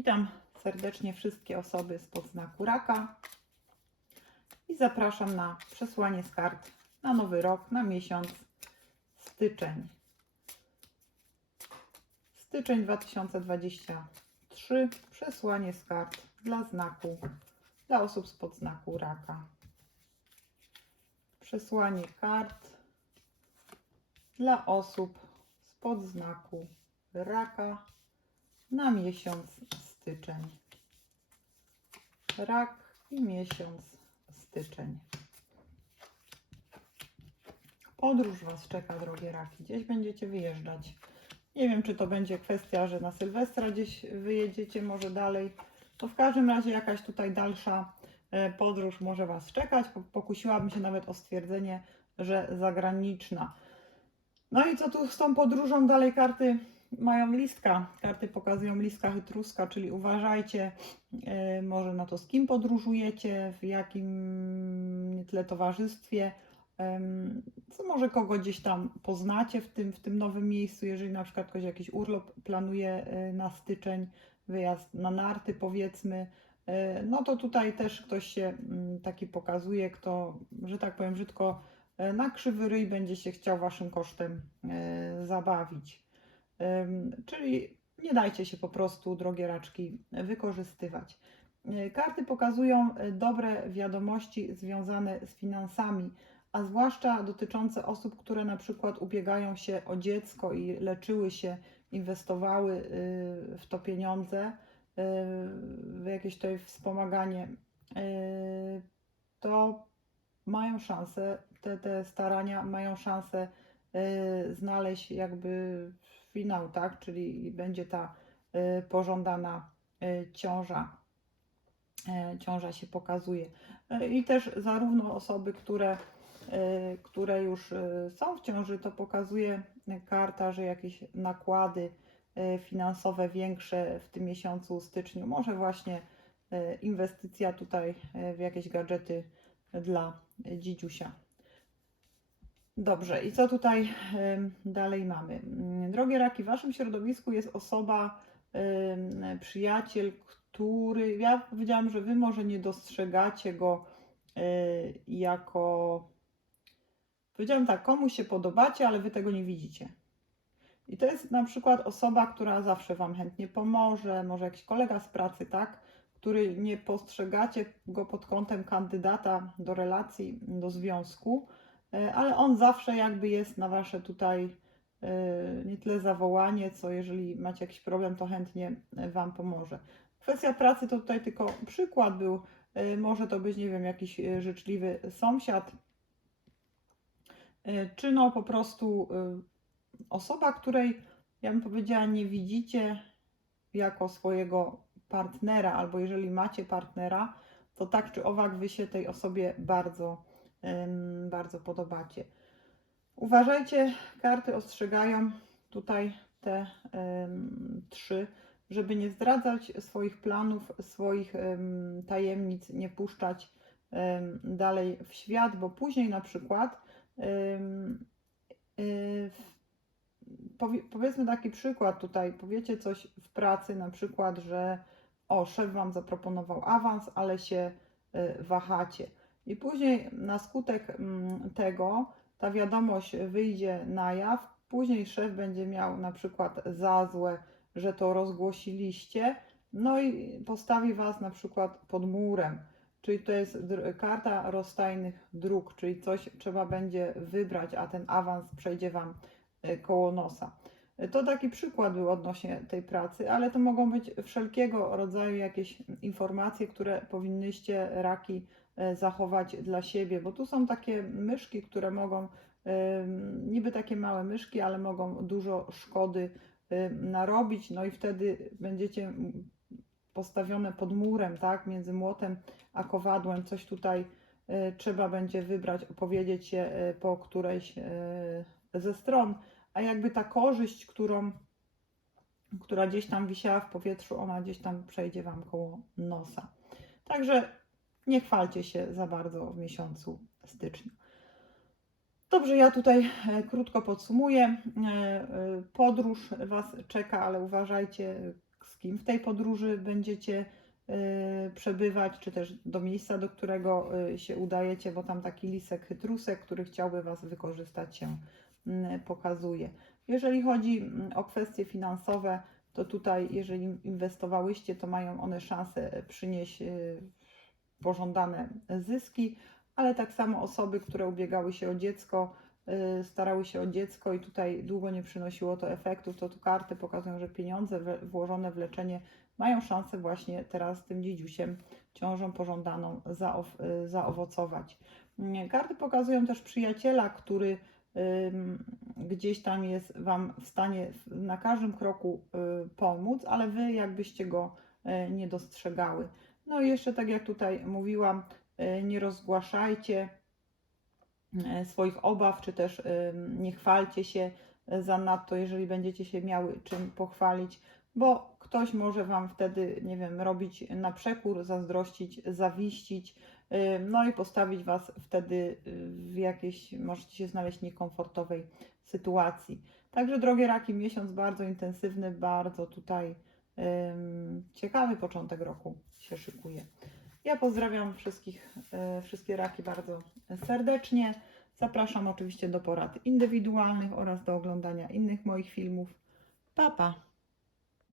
Witam serdecznie wszystkie osoby z podznaku raka i zapraszam na przesłanie z kart na nowy rok, na miesiąc styczeń. Styczeń 2023. Przesłanie z kart dla znaku, dla osób z podznaku raka. Przesłanie kart dla osób z podznaku raka na miesiąc styczeń. Rak i miesiąc styczeń. Podróż Was czeka, drogie raki. Gdzieś będziecie wyjeżdżać. Nie wiem, czy to będzie kwestia, że na Sylwestra gdzieś wyjedziecie, może dalej. To w każdym razie jakaś tutaj dalsza e, podróż może Was czekać. Po- Pokusiłabym się nawet o stwierdzenie, że zagraniczna. No i co tu z tą podróżą dalej karty mają listka. Karty pokazują listka chytruska, czyli uważajcie e, może na to, z kim podróżujecie, w jakim tle towarzystwie. Może kogo gdzieś tam poznacie w tym, w tym nowym miejscu, jeżeli na przykład ktoś jakiś urlop planuje e, na styczeń, wyjazd na narty powiedzmy, e, no to tutaj też ktoś się mm, taki pokazuje, kto, że tak powiem brzydko, na krzywy ryj będzie się chciał waszym kosztem zabawić. Czyli nie dajcie się po prostu, drogie raczki, wykorzystywać. E, Karty pokazują e, dobre wiadomości związane z finansami, a zwłaszcza dotyczące osób, które na przykład ubiegają się o dziecko i leczyły się, inwestowały y, w to pieniądze, y, w jakieś tutaj wspomaganie, y, to mają szansę, te, te starania mają szansę znaleźć jakby finał, tak? Czyli będzie ta y, pożądana y, ciąża. y, Ciąża się pokazuje. Y, I też zarówno osoby, które, y, które już y, są w ciąży, to pokazuje karta, że jakieś nakłady y, finansowe większe w tym miesiącu styczniu, może właśnie y, inwestycja tutaj y, w jakieś gadżety dla dzidziusia. Dobrze, i co tutaj dalej mamy? Mm, Drogie raki, w waszym środowisku jest osoba, przyjaciel, który, ja powiedziałam, że wy może nie dostrzegacie go y, jako, powiedziałam tak, komuś się podobacie, ale wy tego nie widzicie. I to jest na przykład osoba, która zawsze wam chętnie pomoże, może jakiś kolega z pracy, tak? Który nie postrzegacie go pod kątem kandydata do relacji, do związku, E, ale on zawsze jakby jest na wasze tutaj e, nie tyle zawołanie, co jeżeli macie jakiś problem, to chętnie e, wam pomoże. Kwestia pracy to tutaj tylko przykład był. E, Może to być, nie wiem, jakiś e, życzliwy sąsiad, e, czy no po prostu e, osoba, której ja bym powiedziała, nie widzicie jako swojego partnera, albo jeżeli macie partnera, to tak czy owak wy się tej osobie bardzo bardzo podobacie. Uważajcie, karty ostrzegają tutaj te trzy, żeby nie zdradzać swoich planów, swoich em, tajemnic, nie puszczać dalej w świat, bo później na przykład powie, powiedzmy taki przykład tutaj, powiecie coś w pracy, na przykład, że o, szef wam zaproponował awans, ale się y, wahacie. I później na skutek mm, tego ta wiadomość wyjdzie na jaw. Później szef będzie miał na przykład za złe, że to rozgłosiliście, no i postawi was na przykład pod murem. Czyli to jest karta rozstajnych dróg, czyli coś trzeba będzie wybrać, a ten awans przejdzie wam y, koło nosa. To taki przykład był odnośnie tej pracy, ale to mogą być wszelkiego rodzaju jakieś informacje, które powinnyście raki zachować dla siebie, bo tu są takie myszki, które mogą, niby takie małe myszki, ale mogą dużo szkody narobić, no i wtedy będziecie postawione pod murem, tak, między młotem a kowadłem, coś tutaj e, trzeba będzie wybrać, opowiedzieć się e, po którejś e, ze stron, a jakby ta korzyść, którą która gdzieś tam wisiała w powietrzu, ona gdzieś tam przejdzie Wam koło nosa. Także nie chwalcie się za bardzo w miesiącu styczniu. Dobrze, ja tutaj e, krótko podsumuję. E, e, Podróż Was czeka, ale uważajcie, z kim w tej podróży będziecie przebywać, czy też do miejsca, do którego się udajecie, bo tam taki lisek chytrusek, który chciałby Was wykorzystać się pokazuje. Jeżeli chodzi o kwestie finansowe, to tutaj, jeżeli inwestowałyście, to mają one szansę przynieść pożądane zyski, ale tak samo osoby, które ubiegały się o dziecko, y, starały się o dziecko i tutaj długo nie przynosiło to efektów, to tu karty pokazują, że pieniądze włożone w leczenie mają szansę właśnie teraz tym dziedziusiem ciążą pożądaną y, zaowocować. Mm, Karty pokazują też przyjaciela, który gdzieś tam jest Wam w stanie na każdym kroku y, pomóc, ale Wy jakbyście go nie dostrzegały. No i jeszcze tak jak tutaj mówiłam, y, nie rozgłaszajcie y, swoich obaw, czy też y, nie chwalcie się zanadto, jeżeli będziecie się miały czym pochwalić, bo ktoś może Wam wtedy, nie wiem, robić na przekór, zazdrościć, zawiścić, no i postawić Was wtedy w jakiejś, możecie się znaleźć niekomfortowej sytuacji. Także drogie raki, miesiąc bardzo intensywny, bardzo tutaj ciekawy początek roku się szykuje. Ja pozdrawiam wszystkich, y, wszystkie raki bardzo serdecznie. Zapraszam oczywiście do porad indywidualnych oraz do oglądania innych moich filmów. Pa, pa!